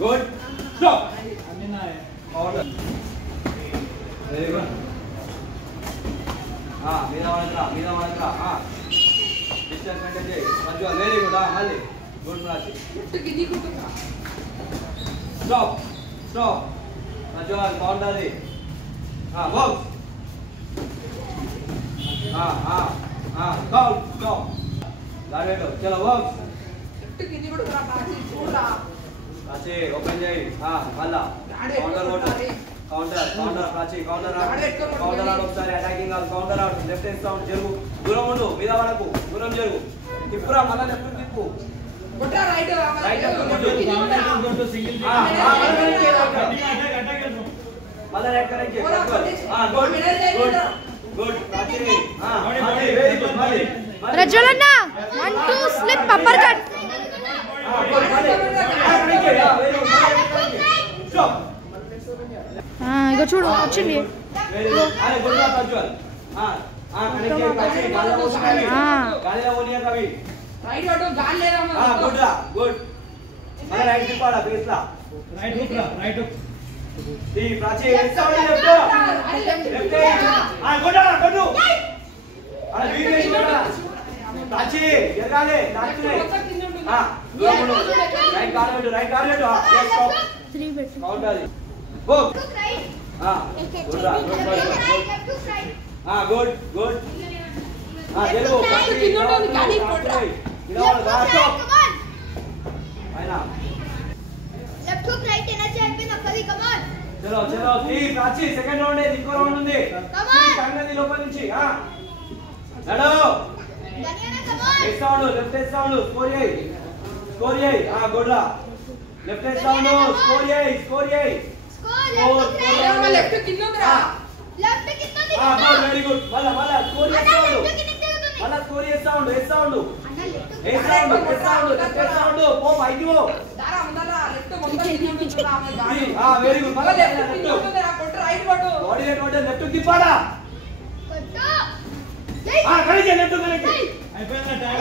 good stop order very good మీద వాడకరా distance maintain చేయి మంచిగా వెరీ గుడ్ మళ్ళీ గుడ్ ప్రాచి స్టాప్ మంచిగా బాగుంటుంది బాక్స్ స్టాప్ లాగేటో చలో బాక్స్ ప్రాచి ఓపెన్ చేయి మళ్ళా కౌంటర్ ప్రాచి కౌంటర్ ఆడు ఒకసారి అటాకింగ్ కౌంటర్ ఆడు లెఫ్ట్ హ్యాండ్ సౌండ్ జరుగు దూరం ఉండు మీద వాడకు దూరం జరుగు తిప్పురా మళ్ళా లెఫ్ట్ తిప్పు రైట్ మళ్ళా right correct good Prachi very good మళ్ళీ ప్రజ్వలన్న 1 2 స్లిప్ అప్పర్ కట్ ఇగో చూడు వచ్చింది గుడ్ గుడ్ చలో చలో ప్రాచి సెకండ్ రౌండ్ ఇంకో రౌండ్ ఉంది లోపల నుంచి నడు sound left head sound score చేయి గుడ్ రా లెఫ్ట్ హెడ్ సౌండ్ స్కోర్ చేయి లెఫ్ట్ కిందరా లెఫ్ట్ కిందది వెరీ గుడ్ మళ్ళా స్కోర్ సౌండ్ ఏ సౌండ్ పో పైకి పో దారా ఉందరా లెఫ్ట్ మొత్తం కిందరా వెరీ గుడ్ మళ్ళా లెఫ్ట్ కిందరా కొట్టు రైట్ కొట్టు బాడీ రేట్ లెఫ్ట్ తిప్పాడా కొట్టు కరెక్ట్ లెఫ్ట్ కరెక్ట్ అయిపోయిందా టైం